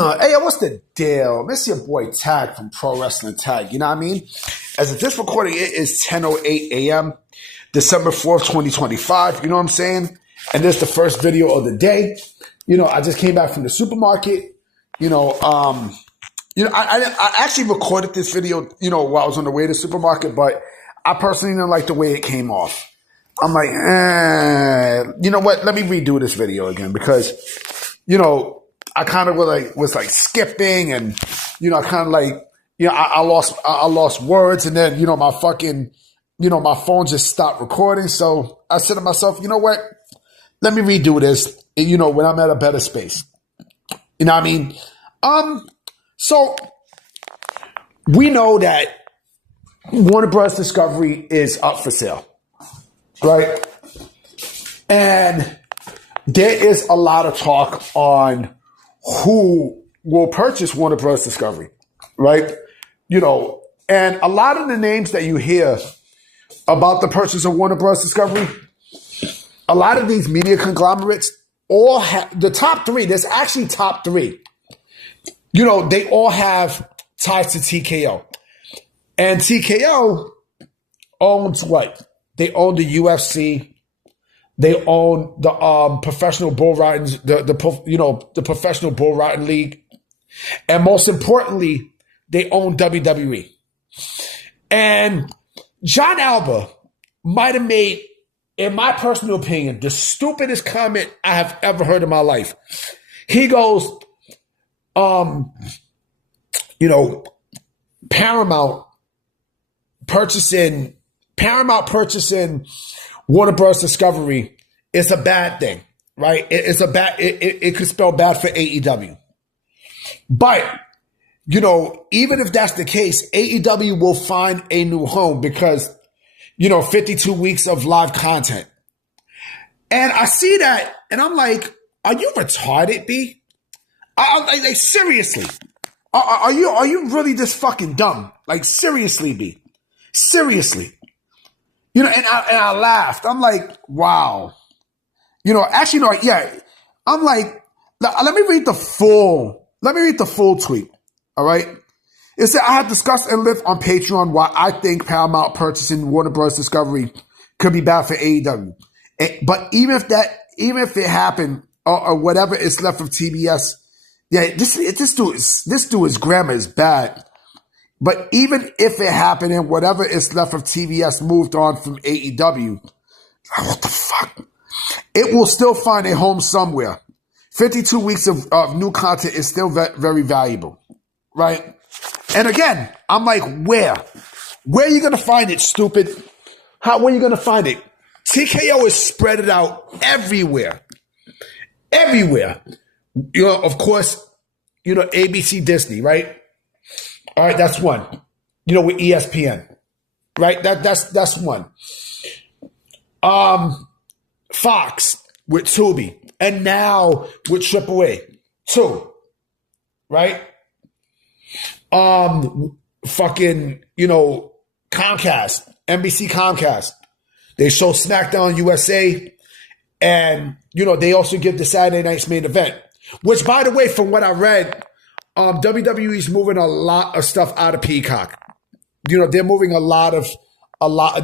Hey, what's the deal? This your boy Tag from Pro Wrestling Tag. You know what I mean? As of this recording, it is 10:08 a.m., December 4th, 2025. You know what I'm saying? And this is the first video of the day. I just came back from the supermarket. I actually recorded this video, while I was on the way to the supermarket, but I personally didn't like the way it came off. I'm like, you know what? Let me redo this video again because, I kind of was skipping and, I kind of I lost words and then, my phone just stopped recording. So I said to myself, you know what? Let me redo this, when I'm at a better space. You know what I mean? So we know that Warner Bros. Discovery is up for sale, right? And there is a lot of talk on who will purchase Warner Bros. Discovery, right? And a lot of the names that you hear about the purchase of Warner Bros. Discovery, a lot of these media conglomerates all have the top three. There's actually top three. They all have ties to TKO. And TKO owns what? They own the UFC. They own the professional bull riding, the professional bull riding league, and most importantly, they own WWE. And Jon Alba might have made, in my personal opinion, the stupidest comment I have ever heard in my life. He goes, Paramount purchasing Warner Bros. Discovery is a bad thing, right? It could spell bad for AEW. But, even if that's the case, AEW will find a new home because, 52 weeks of live content. And I see that and I'm like, are you retarded, B? Like seriously. Are you really this fucking dumb? Like seriously, B. Seriously. And I laughed. I'm like, wow. Actually, no, yeah. I'm like, let me read the full tweet. All right. It said, I have discussed and lived on Patreon why I think Paramount purchasing Warner Bros. Discovery could be bad for AEW. But even if it happened or whatever is left of TBS, yeah, this dude's grammar is bad. But even if it happened and whatever is left of TBS moved on from AEW, what the fuck? It will still find a home somewhere. 52 weeks of new content is still very valuable, right? And again, I'm like, where? Where are you going to find it, stupid? Where are you going to find it? TKO is spread it out everywhere. Everywhere. Of course, ABC Disney, right? All right, that's one. With ESPN, right? That's one. Fox with Tubi, and now with AAA, two, right? Fucking, Comcast, NBC Comcast. They show SmackDown USA, and they also give the Saturday night's main event. Which, by the way, from what I read, WWE is moving a lot of stuff out of Peacock. They're moving a lot of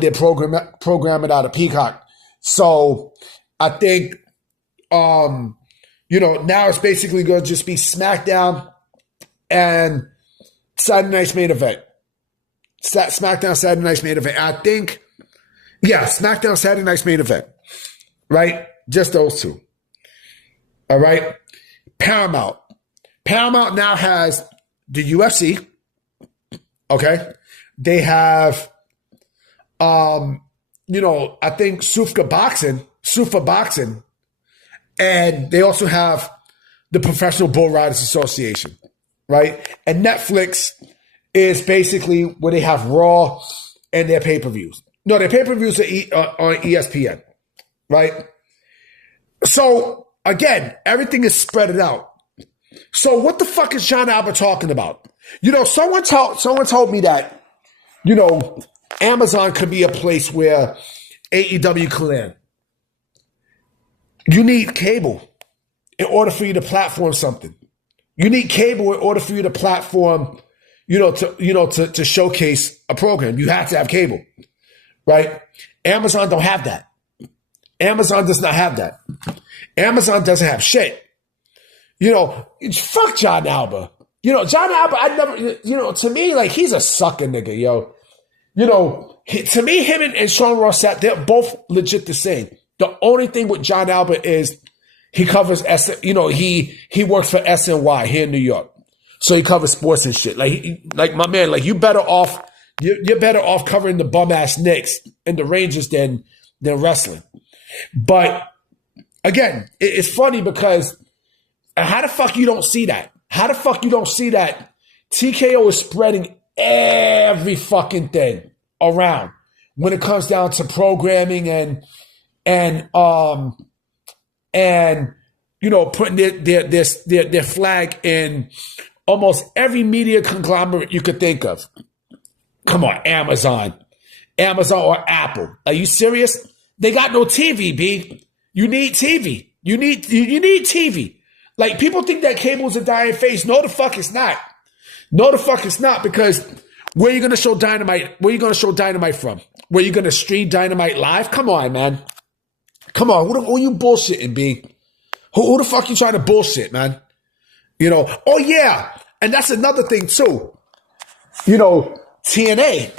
their programming out of Peacock. So I think, now it's basically going to just be SmackDown and Saturday night's main event. SmackDown, Saturday night's main event. I think, yeah, SmackDown, Saturday night's main event. Right? Just those two. All right? Paramount now has the UFC. Okay? They have, I think Sufa Boxing, and they also have the Professional Bull Riders Association, right? And Netflix is basically where they have Raw and their pay-per-views. No, their pay-per-views are on ESPN, right? So, again, everything is spread out. So what the fuck is Jon Alba talking about? Someone told me that, Amazon could be a place where AEW could land. You need cable in order for you to platform something. You need cable in order for you to platform, to showcase a program. You have to have cable, right? Amazon don't have that. Amazon does not have that. Amazon doesn't have shit. Fuck Jon Alba. Jon Alba, I never, to me, like, he's a sucker nigga, yo. To me, him and Sean Rossett, they're both legit the same. The only thing with Jon Alba is he covers, he works for SNY here in New York. So he covers sports and shit. Like my man, like, you're better off covering the bum ass Knicks and the Rangers than wrestling. But again, it's funny because how the fuck you don't see that? How the fuck you don't see that TKO is spreading every fucking thing around when it comes down to programming and putting their flag in almost every media conglomerate you could think of. Come on, Amazon or Apple. Are you serious? They got no TV, B. You need TV. You need TV. Like, people think that cable's a dying phase. No, the fuck it's not. No, the fuck it's not, because where are you going to show Dynamite? Where are you going to show Dynamite from? Where are you going to stream Dynamite live? Come on, man. Come on. Who you bullshitting, B? Who the fuck you trying to bullshit, man? Oh, yeah. And that's another thing, too. TNA.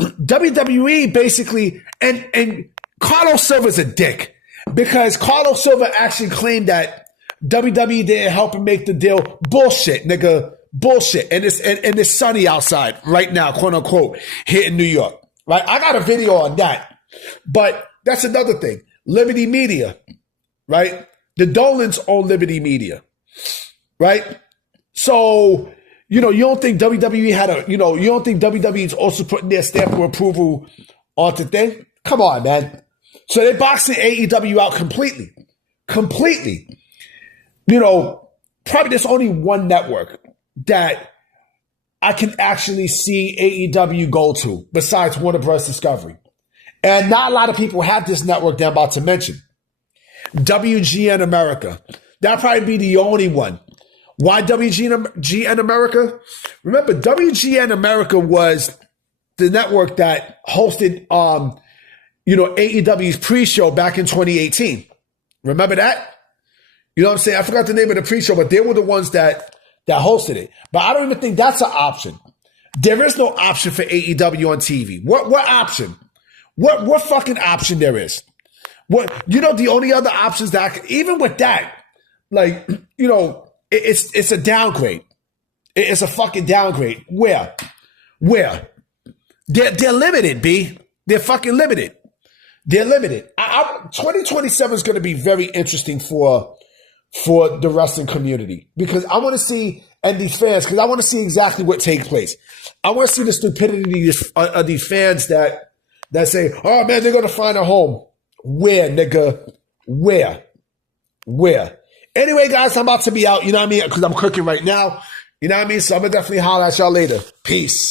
WWE basically, and Carlos Silva's a dick, because Carlos Silva actually claimed that WWE didn't help him make the deal. Bullshit, nigga. Bullshit. And it's sunny outside right now, quote unquote, here in New York. Right? I got a video on that. But that's another thing. Liberty Media. Right? The Dolans own Liberty Media. Right? So, you don't think WWE had you don't think WWE's also putting their stamp of approval onto thing? Come on, man. So they're boxing AEW out completely. Completely. Probably there's only one network that I can actually see AEW go to besides Warner Bros. Discovery. And not a lot of people have this network that I'm about to mention. WGN America. That'll probably be the only one. Why WGN America? Remember, WGN America was the network that hosted AEW's pre-show back in 2018. Remember that? You know what I'm saying? I forgot the name of the pre-show, but they were the ones that hosted it. But I don't even think that's an option. There is no option for AEW on TV. What option? What fucking option there is? The only other options even with that, like, it's a downgrade. It's a fucking downgrade. Where? They're limited, B. They're fucking limited. They're limited. 2027 is going to be very interesting for the wrestling community, because I want to see, and these fans, because I want to see exactly what takes place. I want to see the stupidity of these fans that say, oh man, they're going to find a home. Where, nigga? Where? Anyway, guys, I'm about to be out, you know what I mean? Because I'm cooking right now. You know what I mean? So I'm going to definitely holler at y'all later. Peace.